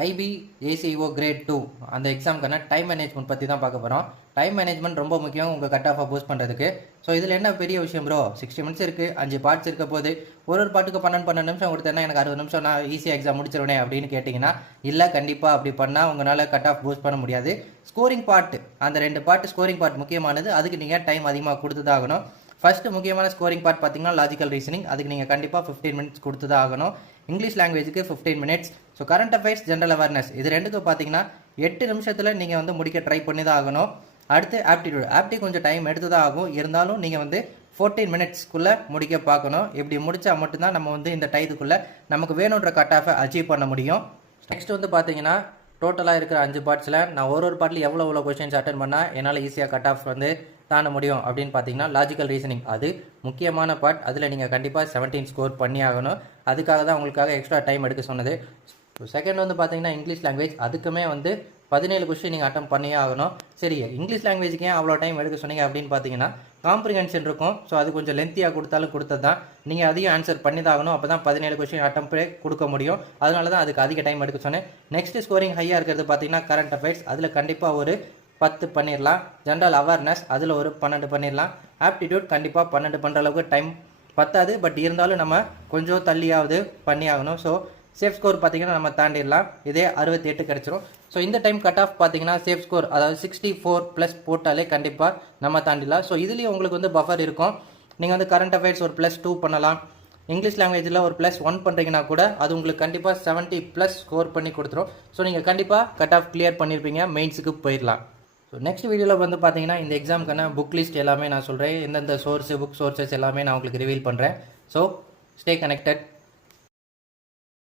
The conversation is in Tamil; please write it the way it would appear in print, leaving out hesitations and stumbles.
ஐபி ஏசிஓ கிரேட் 2 அந்த எக்ஸாமுக்கான டைம் மேனேஜ்மெண்ட் பற்றி தான் பார்க்க போகிறோம். டைம் மேனேஜ்மெண்ட் ரொம்ப முக்கியம் உங்கள் கட் ஆஃபை பூஸ்ட் பண்ணுறதுக்கு. ஸோ இதில் என்ன பெரிய விஷயம் ப்ரோ, 60 மினிட்ஸ் இருக்குது, 5 பார்ட்ஸ் இருக்க போது ஒரு பாட்டுக்கு 12 நிமிஷம் கொடுத்தேன்னா எனக்கு 60 நிமிஷம் நான் ஈஸியாக எக்ஸாம் முடிச்சிருவேனே அப்படின்னு கேட்டிங்கன்னா இல்லை, கண்டிப்பாக அப்படி பண்ணால் உங்களால் கட் ஆஃப் பூஸ்ட் பண்ண முடியாது. ஸ்கோரிங் பார்ட், அந்த 2 பார்ட் ஸ்கோரிங் பார்ட் முக்கியமானது, அதுக்கு நீங்கள் டைம் அதிகமாக கொடுத்து தான் ஆகணும். ஃபஸ்ட்டு முக்கியமான ஸ்கோரிங் பார்ட் பார்த்தீங்கன்னா லாஜிக்கல் ரீசனிங், அதுக்கு நீங்கள் கண்டிப்பாக 15 மினிட்ஸ் கொடுத்து தான் ஆகணும். இங்கிலீஷ் லாங்குவேஜுக்கு 15 minutes. So current affairs, general awareness, இது ரெண்டுக்கும் பார்த்தீங்கன்னா 8 நிமிஷத்தில் நீங்கள் வந்து முடிக்க ட்ரை பண்ணி தான் ஆகணும். அடுத்து ஆப்டி கொஞ்சம் டைம் எடுத்து தான் ஆகும், இருந்தாலும் நீங்கள் வந்து 14 மினிட்ஸ்க்குள்ளே முடிக்க பார்க்கணும். இப்படி முடித்தா மட்டும்தான் நம்ம வந்து இந்த டைத்துக்குள்ளே நமக்கு வேணுன்ற கட் ஆஃபை அச்சீவ் பண்ண முடியும். நெக்ஸ்ட் வந்து பார்த்தீங்கன்னா டோட்டலாக இருக்கிற 5 பார்ட்ஸில் நான் ஒரு பார்ட்டில் எவ்வளோ கொஷின்ஸ் அட்டன் பண்ணால் என்னால் ஈஸியாக கட் ஆஃப் வந்து தாண்ட முடியும் அப்படின்னு பார்த்தீங்கன்னா லாஜிக்கல் ரீசனிங் அது முக்கியமான பார்ட். அதில் நீங்கள் கண்டிப்பாக 17 ஸ்கோர் பண்ணி ஆகணும். அதுக்காக தான் உங்களுக்காக எக்ஸ்ட்ரா டைம் எடுக்க சொன்னது. செகண்ட் வந்து பார்த்தீங்கன்னா இங்கிலீஷ் லாங்குவேஜ், அதுக்குமே வந்து 17 கொஸ்டின் நீங்கள் அட்டன் பண்ணியே ஆகணும். சரி, இங்கிலீஷ் லாங்குவேஜுக்கு ஏன் அவ்வளோ டைம் எடுக்க சொன்னீங்க அப்படின்னு பார்த்தீங்கன்னா காம்ப்ரிஹென்ஷன் இருக்கும். ஸோ அது கொஞ்சம் லென்த்தியாக கொடுத்தாலும் கொடுத்தது தான், நீங்கள் அதையும் ஆன்சர் பண்ணி தான் ஆகணும். அப்போ தான் 17 கொஸ்டின் அட்டம் கொடுக்க முடியும். அதனால தான் அதுக்கு அதிக டைம் எடுக்க சொன்னேன். நெக்ஸ்ட் ஸ்கோரிங் ஹையாக இருக்கிறது பார்த்தீங்கன்னா கரண்ட் அஃபேர்ஸ், அதில் கண்டிப்பாக ஒரு 10 பண்ணிடலாம். ஜென்ரல் அவேர்னஸ் அதில் ஒரு 12 பண்ணிடலாம். ஆப்டிடியூட் கண்டிப்பாக 12 பண்ணுற அளவுக்கு டைம் பத்தாது, பட் இருந்தாலும் நம்ம கொஞ்சம் தள்ளியாவது பண்ணி ஆகணும். ஸோ சேஃப் ஸ்கோர் பார்த்தீங்கன்னா நம்ம தாண்டிடலாம், இதே 68 கிடச்சிரும். ஸோ இந்த டைம் கட் ஆஃப் பார்த்தீங்கன்னா சேஃப் ஸ்கோர் அதாவது 64+ போட்டாலே கண்டிப்பாக நம்ம தாண்டிடலாம். ஸோ இதுலேயும் உங்களுக்கு வந்து பஃபர் இருக்கும். நீங்கள் வந்து கரண்ட் அஃபேர்ஸ் ஒரு +2 பண்ணலாம். இங்கிலீஷ் லாங்குவேஜில் ஒரு +1 பண்ணுறீங்கன்னா கூட அது உங்களுக்கு கண்டிப்பாக 70+ ஸ்கோர் பண்ணி கொடுத்துரும். ஸோ நீங்கள் கண்டிப்பாக கட் ஆஃப் கிளியர் பண்ணியிருப்பீங்க, மெயின்ஸுக்கு போயிடலாம். ஸோ நெக்ஸ்ட் வீடியோவில் வந்து பார்த்தீங்கன்னா இந்த எக்ஸாமுக்கான புக் லிஸ்ட் எல்லாமே நான் சொல்கிறேன், எந்தெந்த புக் சோர்சஸ் எல்லாமே நான் உங்களுக்கு ரிவீல் பண்ணுறேன். So stay connected.